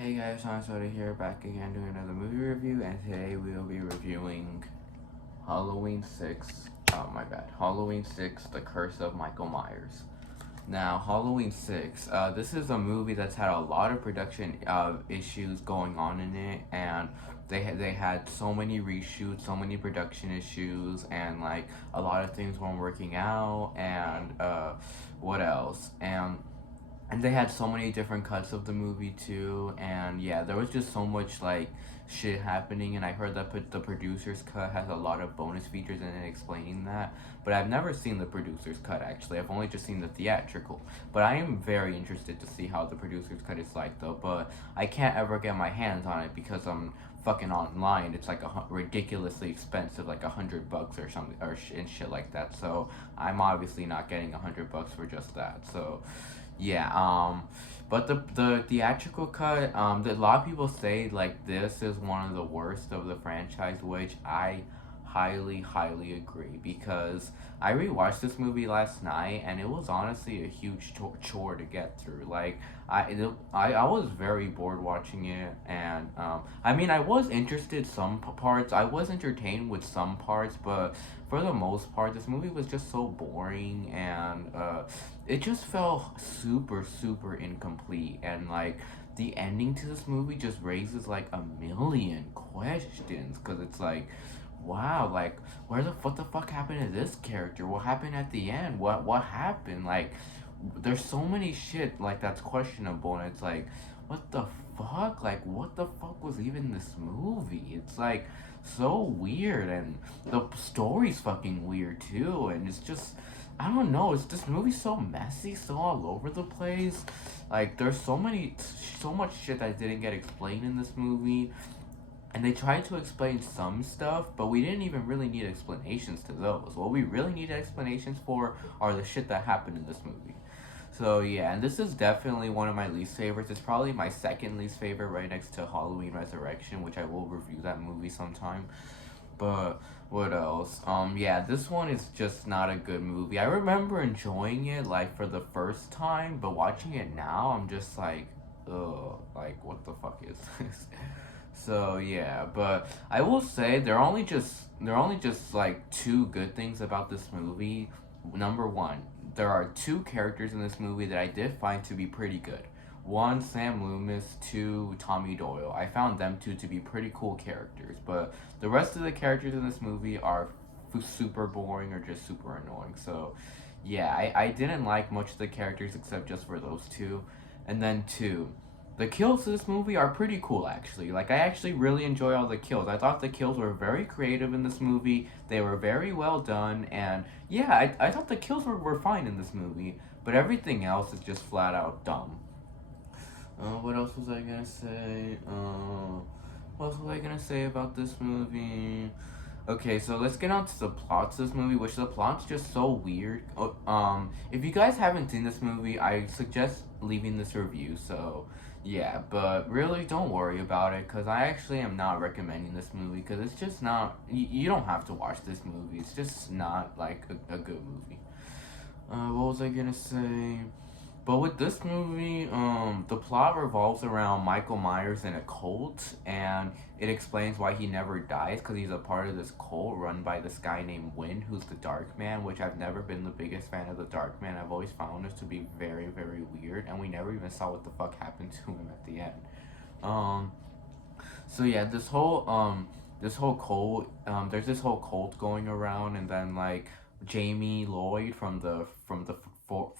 Hey guys, Soda here, back again doing another movie review, and today we will be reviewing Halloween 6. Oh my bad. Halloween 6, The Curse of Michael Myers. Now, Halloween 6, this is a movie that's had a lot of production issues going on in it, and they had so many reshoots, so many production issues, and like a lot of things weren't working out, and what else? And they had so many different cuts of the movie too, and yeah, there was just so much like shit happening. And I heard that the producer's cut has a lot of bonus features in it explaining that, but I've never seen the producer's cut. Actually, I've only just seen the theatrical, but I am very interested to see how the producer's cut is like though. But I can't ever get my hands on it because I'm fucking online. It's like ridiculously expensive, like $100 or something, and shit like that. So I'm obviously not getting $100 for just that. So yeah, but the theatrical cut, a lot of people say like this is one of the worst of the franchise, which I highly agree, because I rewatched this movie last night and it was honestly a huge chore to get through. Like I was very bored watching it, and I mean I was interested some parts, I was entertained with some parts, but for the most part this movie was just so boring, and it just felt super incomplete, and like the ending to this movie just raises like a million questions, because it's like, wow, like what the fuck happened to this character, what happened at the end, what happened, like there's so many shit like that's questionable, and it's like, what the fuck, like what the fuck was even this movie? It's like so weird, and the story's fucking weird too, and it's just, I don't know, it's this movie's so messy, so all over the place. Like there's so much shit that didn't get explained in this movie, and they tried to explain some stuff, but we didn't even really need explanations to those. What we really need explanations for are the shit that happened in this movie. So yeah, and this is definitely one of my least favorites. It's probably my second least favorite, right next to Halloween Resurrection, which I will review that movie sometime. But what else? Yeah, this one is just not a good movie. I remember enjoying it like for the first time, but watching it now, I'm just like, ugh, like what the fuck is this? So yeah, but I will say there are only just like two good things about this movie. Number one, there are two characters in this movie that I did find to be pretty good. One, Sam Loomis. Two, Tommy Doyle. I found them two to be pretty cool characters, but the rest of the characters in this movie are super boring or just super annoying. So yeah, I didn't like much of the characters except just for those two. And then two, the kills in this movie are pretty cool actually. Like I actually really enjoy all the kills. I thought the kills were very creative in this movie. They were very well done, and yeah, I thought the kills were fine in this movie. But everything else is just flat out dumb. What else was I gonna say? What else was I gonna say about this movie? Okay, so let's get on to the plots of this movie, which the plot's just so weird. If you guys haven't seen this movie, I suggest leaving this review. So, yeah, but really don't worry about it, because I actually am not recommending this movie, because it's just not, you don't have to watch this movie. It's just not like a good movie. What was I gonna say? But with this movie, the plot revolves around Michael Myers and a cult, and it explains why he never dies, because he's a part of this cult run by this guy named Wynn, who's the Dark Man, which I've never been the biggest fan of the Dark Man. I've always found this to be very weird, and we never even saw what the fuck happened to him at the end. Um, so yeah, this whole cult, there's this whole cult going around, and then like Jamie Lloyd from the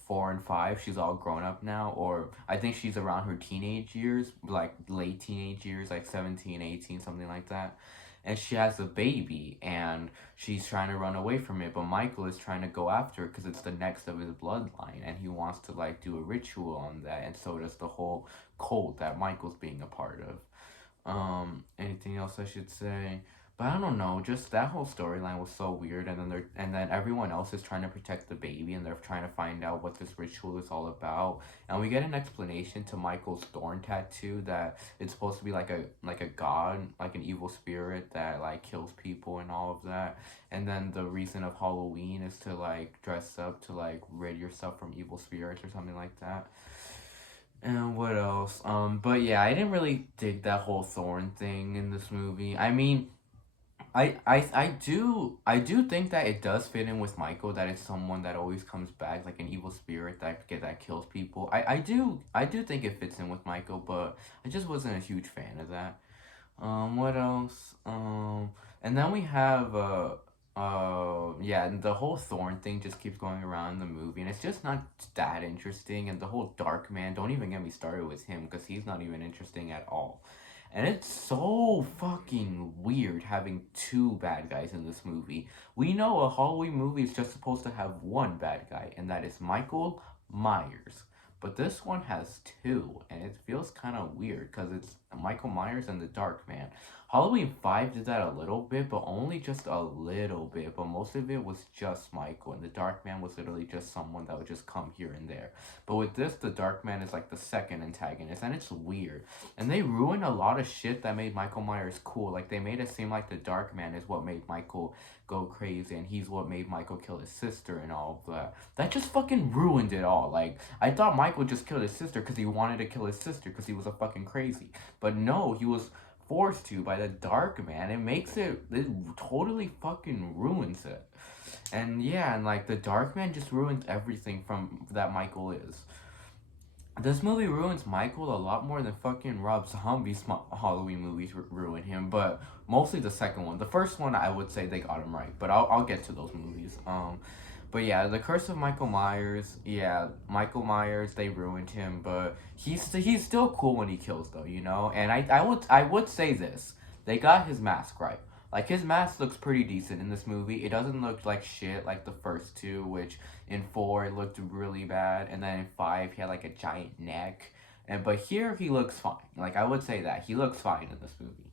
four and five, she's all grown up now, or I think she's around her teenage years, like late teenage years, like 17, 18, something like that. And she has a baby, and she's trying to run away from it, but Michael is trying to go after it because it's the next of his bloodline, and he wants to like do a ritual on that, and so does the whole cult that Michael's being a part of. Anything else I should say? But I don't know, just that whole storyline was so weird, and then everyone else is trying to protect the baby, and they're trying to find out what this ritual is all about. And we get an explanation to Michael's thorn tattoo, that it's supposed to be like a god, like an evil spirit that like kills people and all of that. And then the reason of Halloween is to like dress up to like rid yourself from evil spirits or something like that. And what else? But yeah, I didn't really dig that whole Thorn thing in this movie. I mean, I do think that it does fit in with Michael, that it's someone that always comes back, like an evil spirit that kills people. I do think it fits in with Michael, but I just wasn't a huge fan of that. What else? And then we have yeah, and the whole Thorn thing just keeps going around in the movie, and it's just not that interesting. And the whole Dark Man, don't even get me started with him because he's not even interesting at all. And it's so fucking weird having two bad guys in this movie. We know a Halloween movie is just supposed to have one bad guy, and that is Michael Myers. But this one has two, and it feels kind of weird because it's Michael Myers and the Dark Man. Halloween 5 did that a little bit, but only just a little bit. But most of it was just Michael, and the Dark Man was literally just someone that would just come here and there. But with this, the Dark Man is like the second antagonist, and it's weird. And they ruined a lot of shit that made Michael Myers cool. Like, they made it seem like the Dark Man is what made Michael go crazy, and he's what made Michael kill his sister and all of that. That just fucking ruined it all. Like, I thought Michael just killed his sister because he wanted to kill his sister because he was a fucking crazy. But no, he was forced to by the Dark Man. It totally fucking ruins it. And yeah, and like the Dark Man just ruins everything from that Michael is. This movie ruins Michael a lot more than fucking Rob Zombie's Halloween movies ruin him, but mostly the second one. The first one, I would say they got him right, but I'll get to those movies. But yeah, The Curse of Michael Myers. Yeah, Michael Myers, they ruined him, but he's still cool when he kills though, you know. And I would say this: they got his mask right. Like, his mask looks pretty decent in this movie. It doesn't look like shit like the first two, which in 4 it looked really bad, and then in 5 he had like a giant neck. And but here he looks fine. Like, I would say that he looks fine in this movie.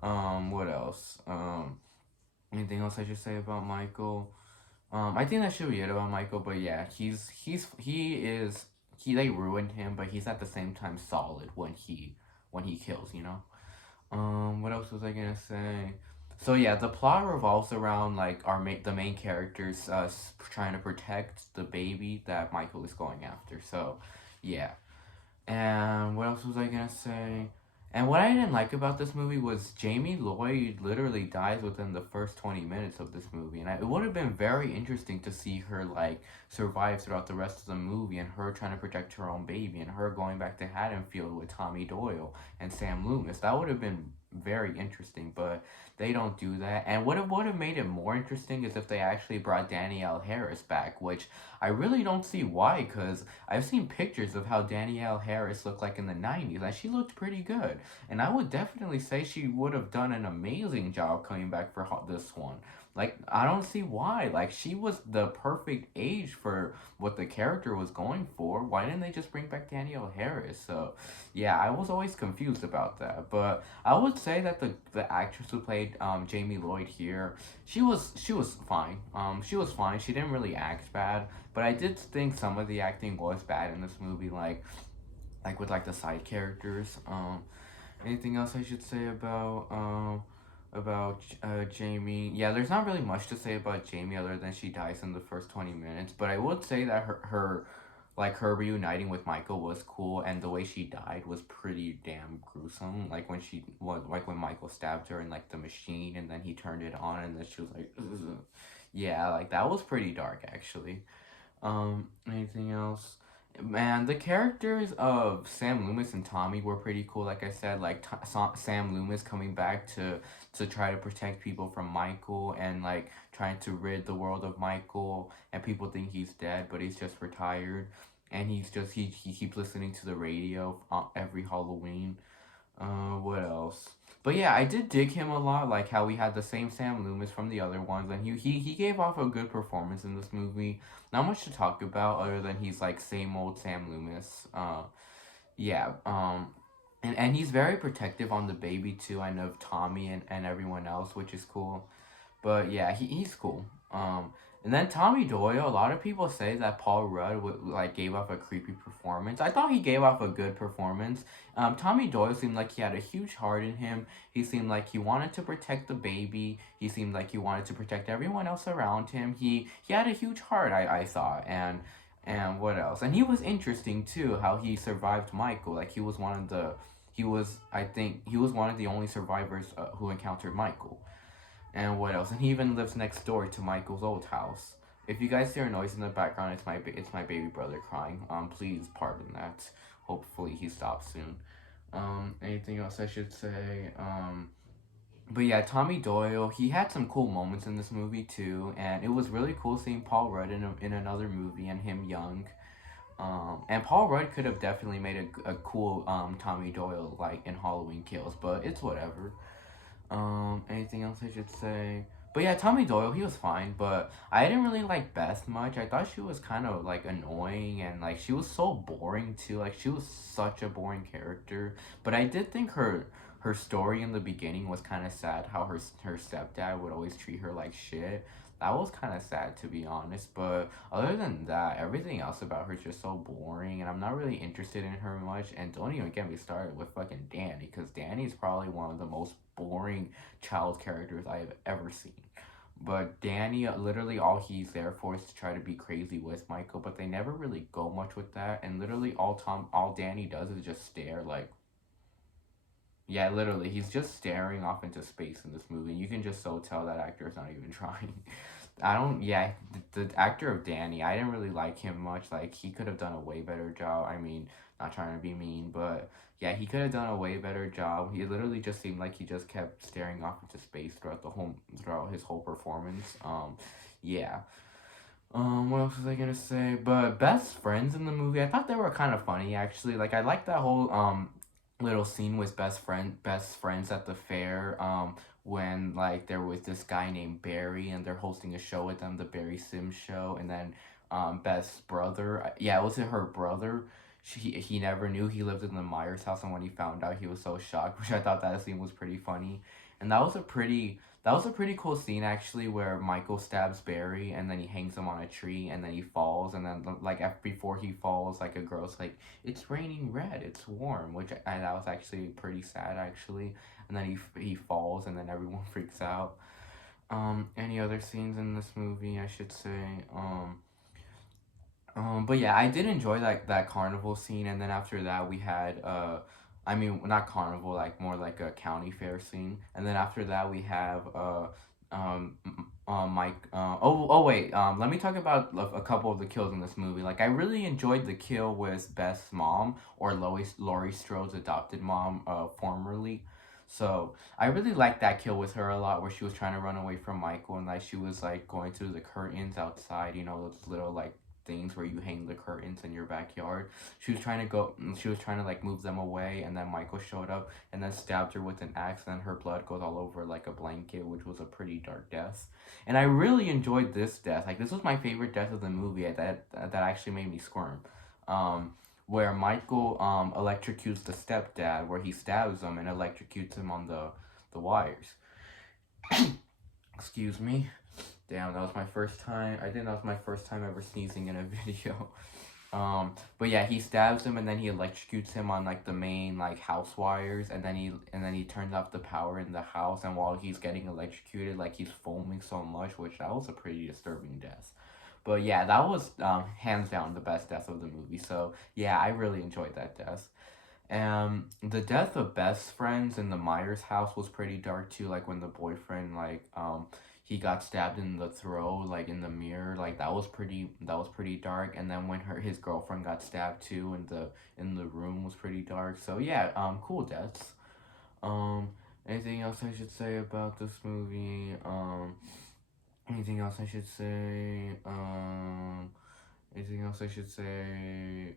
What else? Anything else I should say about Michael? I think that should be it about Michael. But yeah, they ruined him, but he's at the same time solid when he kills. You know. What else was I gonna say? So yeah, the plot revolves around like the main characters trying to protect the baby that Michael is going after. So, yeah. And what else was I gonna say? And what I didn't like about this movie was Jamie Lloyd literally dies within the first 20 minutes of this movie. And it would have been very interesting to see her, like, survive throughout the rest of the movie, and her trying to protect her own baby, and her going back to Haddonfield with Tommy Doyle and Sam Loomis. That would have been very interesting, but they don't do that. And what would have made it more interesting is if they actually brought Danielle Harris back, which I really don't see why, because I've seen pictures of how Danielle Harris looked like in the 90s, and she looked pretty good. And I would definitely say she would have done an amazing job coming back for this one. Like, I don't see why. Like, she was the perfect age for what the character was going for. Why didn't they just bring back Danielle Harris? So, yeah, I was always confused about that. But I would say that the actress who played Jamie Lloyd here, she was fine. She was fine. She didn't really act bad, but I did think some of the acting was bad in this movie, like with like the side characters. Anything else I should say about Jamie? Yeah, there's not really much to say about Jamie other than she dies in the first 20 minutes. But I would say that her reuniting with Michael was cool, and the way she died was pretty damn gruesome. Like when Michael stabbed her in like the machine, and then he turned it on, and then she was like, ugh. Yeah, like that was pretty dark actually. Anything else? Man, the characters of Sam Loomis and Tommy were pretty cool. Like I said, like Sam Loomis coming back to try to protect people from Michael, and like trying to rid the world of Michael, and people think he's dead, but he's just retired, and he keeps listening to the radio every Halloween. What else? But yeah, I did dig him a lot, like how we had the same Sam Loomis from the other ones, and he gave off a good performance in this movie. Not much to talk about other than he's like same old Sam Loomis. Yeah. And he's very protective on the baby too, and of Tommy and everyone else, which is cool. But yeah, he's cool. And then Tommy Doyle. A lot of people say that Paul Rudd like gave off a creepy performance. I thought he gave off a good performance. Tommy Doyle seemed like he had a huge heart in him. He seemed like he wanted to protect the baby. He seemed like he wanted to protect everyone else around him. He had a huge heart. I thought, And what else? And he was interesting too, how he survived Michael. Like I think he was one of the only survivors who encountered Michael. And what else? And he even lives next door to Michael's old house. If you guys hear a noise in the background, it's my baby brother crying. Please pardon that. Hopefully he stops soon. Anything else I should say? But yeah, Tommy Doyle, he had some cool moments in this movie too, and it was really cool seeing Paul Rudd in another movie and him young. And Paul Rudd could have definitely made a cool Tommy Doyle like in Halloween Kills, but it's whatever. Anything else I should say? But yeah, Tommy Doyle, he was fine, but I didn't really like Beth much. I thought she was kind of like annoying and like she was so boring too. Like she was such a boring character. But I did think her story in the beginning was kind of sad. How her stepdad would always treat her like shit. That was kind of sad to be honest. But other than that, everything else about her is just so boring, and I'm not really interested in her much. And don't even get me started with fucking Danny, because Danny's probably one of the most boring child characters I have ever seen. But Danny, literally all he's there for is to try to be crazy with Michael, but they never really go much with that. And literally all Danny does is just stare, like, yeah, literally, he's just staring off into space in this movie. You can just so tell that actor is not even trying. I don't, yeah, the actor of Danny, I didn't really like him much. Like, he could have done a way better job. I mean, not trying to be mean, but yeah, he could have done a way better job. He literally just seemed like he just kept staring off into space throughout his whole performance. Yeah. What else was I gonna say? But best friends in the movie, I thought they were kind of funny actually. Like I liked that whole little scene with best friends at the fair. When like there was this guy named Barry and they're hosting a show with them, the Barry Sims show, and then Beth's brother, yeah, it was her brother. He never knew he lived in the Myers house, and when he found out, he was so shocked. Which I thought that scene was pretty funny, and that was a pretty cool scene actually, where Michael stabs Barry and then he hangs him on a tree and then he falls, and then like before he falls, like a girl's like, "It's raining red, it's warm," which that was actually pretty sad actually. And then he falls and then everyone freaks out. Any other scenes in this movie I should say? But yeah, I did enjoy that carnival scene, and then after that we had I mean not carnival, like more like a county fair scene, and then after that we have Mike. Oh wait, let me talk about a couple of the kills in this movie. Like I really enjoyed the kill with Beth's mom, or Laurie Strode's adopted mom, formerly. So I really liked that kill with her a lot, where she was trying to run away from Michael, and like she was like going through the curtains outside, you know, those little like things where you hang the curtains in your backyard. She was trying to like move them away, and then Michael showed up and then stabbed her with an axe, and her blood goes all over like a blanket, which was a pretty dark death. And I really enjoyed this death. Like this was my favorite death of the movie. That actually made me squirm. Where Michael electrocutes the stepdad, where he stabs him and electrocutes him on the wires. Excuse me. Damn, that was my first time. I think that was my first time ever sneezing in a video. But yeah, he stabs him and then he electrocutes him on like the main like house wires, and then he turns off the power in the house, and while he's getting electrocuted, like he's foaming so much, which that was a pretty disturbing death. But yeah, that was hands down the best death of the movie. So yeah, I really enjoyed that death. The death of best friends in the Myers house was pretty dark too. Like when the boyfriend he got stabbed in the throat, like in the mirror, like that was pretty dark. And then when his girlfriend got stabbed too in the room was pretty dark. So yeah, cool deaths. Um, anything else I should say about this movie? Anything else I should say? Anything else I should say?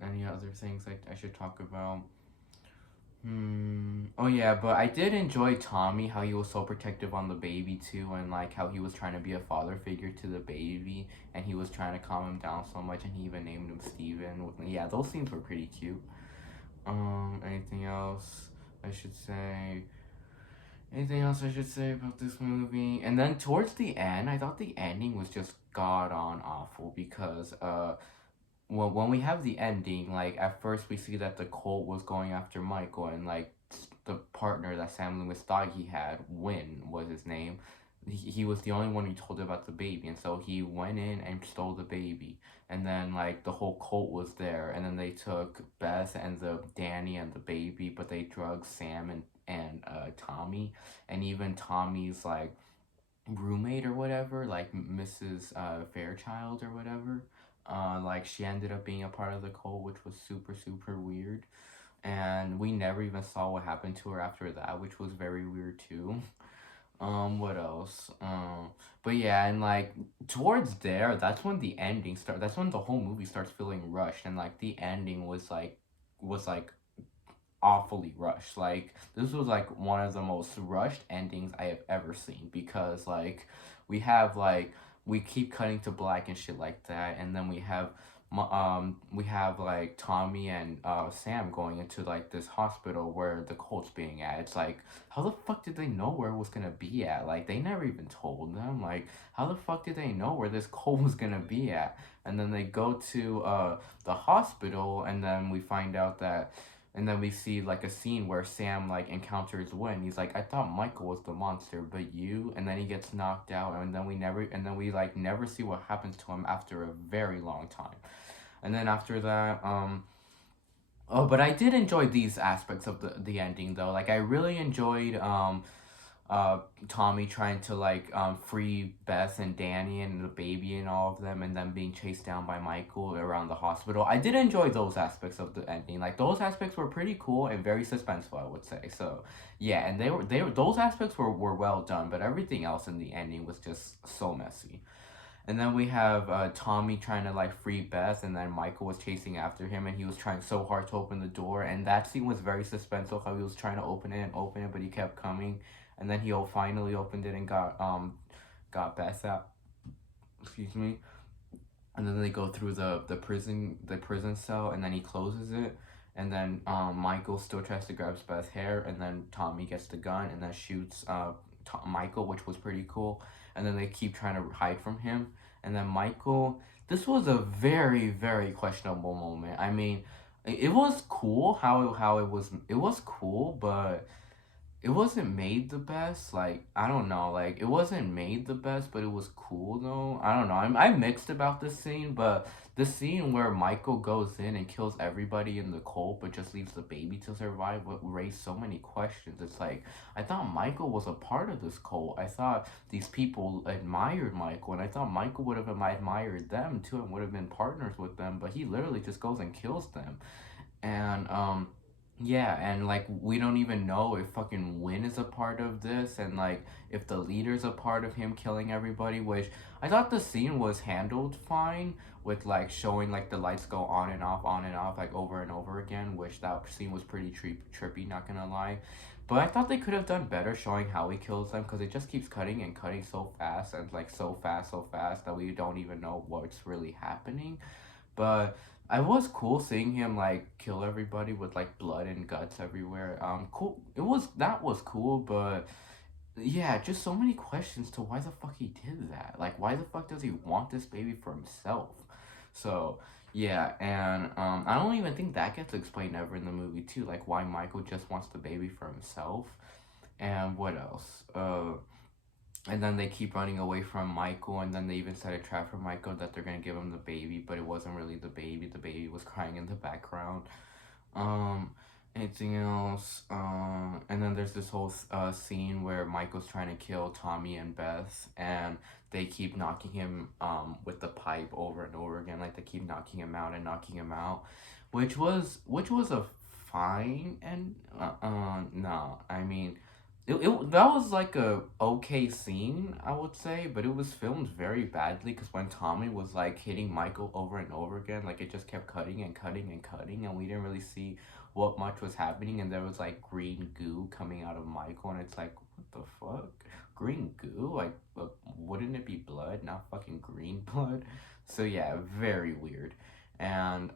Any other things I should talk about? Oh yeah, but I did enjoy Tommy, how he was so protective on the baby too, and like how he was trying to be a father figure to the baby, and he was trying to calm him down so much, and he even named him Steven. Yeah, those scenes were pretty cute. Anything else I should say? Anything else I should say about this movie? And then towards the end, I thought the ending was just god on awful, because well, when we have the ending, like at first we see that the cult was going after Michael, and like the partner that Sam Loomis thought he had, Win was his name. he was the only one who told about the baby, and so he went in and stole the baby. And then like the whole cult was there, and then they took Beth and the Danny and the baby, but they drugged Sam and Tommy, and even Tommy's like roommate or whatever, like Mrs. Fairchild or whatever. Like she ended up being a part of the cult, which was super super weird. And we never even saw what happened to her after that, which was very weird too. What else? But yeah, and like towards there, that's when the ending start. That's when the whole movie starts feeling rushed, and like the ending was like awfully rushed. Like this was like one of the most rushed endings I have ever seen, because like we keep cutting to black and shit like that, and then we have like Tommy and Sam going into like this hospital where the cult's being at. It's like, how the fuck did they know where it was gonna be at? Like they never even told them. Like how the fuck did they know where this cult was gonna be at? And then they go to the hospital, and then we find out that, and then we see like a scene where Sam like encounters Win. He's like, I thought Michael was the monster, but you. And then he gets knocked out, and then we like never see what happens to him after a very long time. And then after that, oh, but I did enjoy these aspects of the ending though. Like I really enjoyed uh Tommy trying to like free Beth and Danny and the baby and all of them, and then being chased down by Michael around the hospital. I did enjoy those aspects of the ending. Like those aspects were pretty cool and very suspenseful, I would say. So yeah, and they were those aspects were well done, but everything else in the ending was just so messy. And then we have Tommy trying to like free Beth, and then Michael was chasing after him, and he was trying so hard to open the door. And that scene was very suspenseful. How he was trying to open it, but he kept coming. And then he finally opened it and got Beth out. Excuse me. And then they go through the prison cell, and then he closes it. And then Michael still tries to grab Beth's hair, and then Tommy gets the gun and then shoots Michael, which was pretty cool. And then they keep trying to hide from him. And then Michael, this was a very very questionable moment. I mean, it was cool how it was cool, but it wasn't made the best. Like I don't know, like it wasn't made the best, but it was cool though. I don't know. I'm mixed about this scene, but the scene where Michael goes in and kills everybody in the cult, but just leaves the baby to survive, would raise so many questions. It's like, I thought Michael was a part of this cult. I thought these people admired Michael, and I thought Michael would have admired them too and would have been partners with them, but he literally just goes and kills them. And yeah, and like we don't even know if fucking Win is a part of this, and like if the leader's a part of him killing everybody, which I thought the scene was handled fine, with like showing like the lights go on and off like over and over again, which that scene was pretty trippy, not gonna lie. But I thought they could have done better showing how he kills them, because it just keeps cutting and cutting so fast, and like so fast that we don't even know what's really happening. But I was cool seeing him like kill everybody with like blood and guts everywhere. Cool. That was cool, but yeah, just so many questions to why the fuck he did that. Like, why the fuck does he want this baby for himself? So yeah, and I don't even think that gets explained ever in the movie too. Like, why Michael just wants the baby for himself, and what else? And then they keep running away from Michael, and then they even set a trap for Michael that they're gonna give him the baby, but it wasn't really the baby. The baby was crying in the background. Um, Anything else? And then there's this whole scene where Michael's trying to kill Tommy and Beth, and they keep knocking him with the pipe over and over again. Like they keep knocking him out and knocking him out, which was a fine. And no, I mean, that was like a okay scene, I would say, but it was filmed very badly, because when Tommy was like hitting Michael over and over again, like it just kept cutting and cutting and cutting, and we didn't really see what much was happening, and there was like green goo coming out of Michael, and it's like, what the fuck? Green goo? Like, wouldn't it be blood, not fucking green blood? So yeah, very weird. And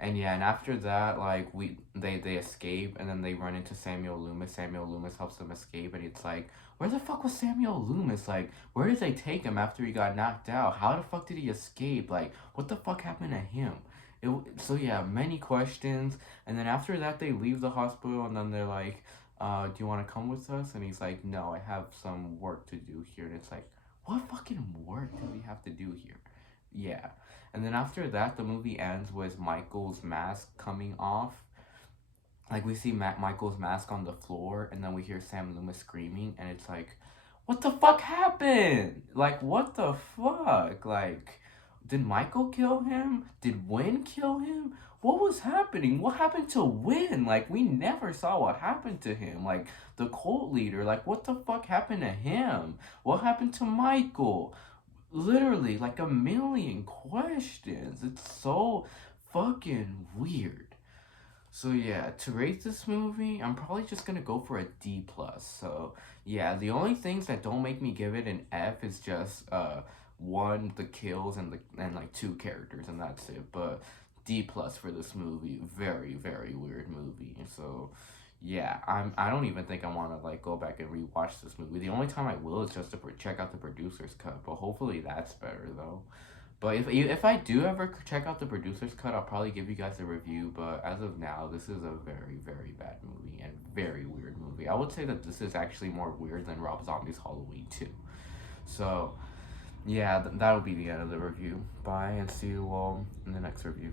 and yeah, and after that, like they escape, and then they run into Samuel Loomis. Samuel Loomis helps them escape, and it's like, where the fuck was Samuel Loomis? Like, where did they take him after he got knocked out? How the fuck did he escape? Like, what the fuck happened to him? So yeah, many questions. And then after that, they leave the hospital, and then they're like, do you want to come with us? And he's like, no, I have some work to do here. And it's like, what fucking work do we have to do here? Yeah. And then after that, the movie ends with Michael's mask coming off. Like, we see Michael's mask on the floor, and then we hear Sam Loomis screaming, and it's like, what the fuck happened? Like, what the fuck? Like, did Michael kill him? Did Win kill him? What was happening? What happened to Win? Like, we never saw what happened to him. Like, the cult leader, like, what the fuck happened to him? What happened to Michael? Literally, like, a million questions. It's so fucking weird. So yeah, to rate this movie, I'm probably just gonna go for a D plus. So yeah, the only things that don't make me give it an F is just one, the kills, and like two characters, and that's it. But D plus for this movie. Very, very weird movie. So yeah, I don't even think I wanna like go back and rewatch this movie. The only time I will is just to check out the producer's cut, but hopefully that's better though. But if I do ever check out the producer's cut, I'll probably give you guys a review. But as of now, this is a very, very bad movie and very weird movie. I would say that this is actually more weird than Rob Zombie's Halloween 2. So, yeah, that'll be the end of the review. Bye, and see you all in the next review.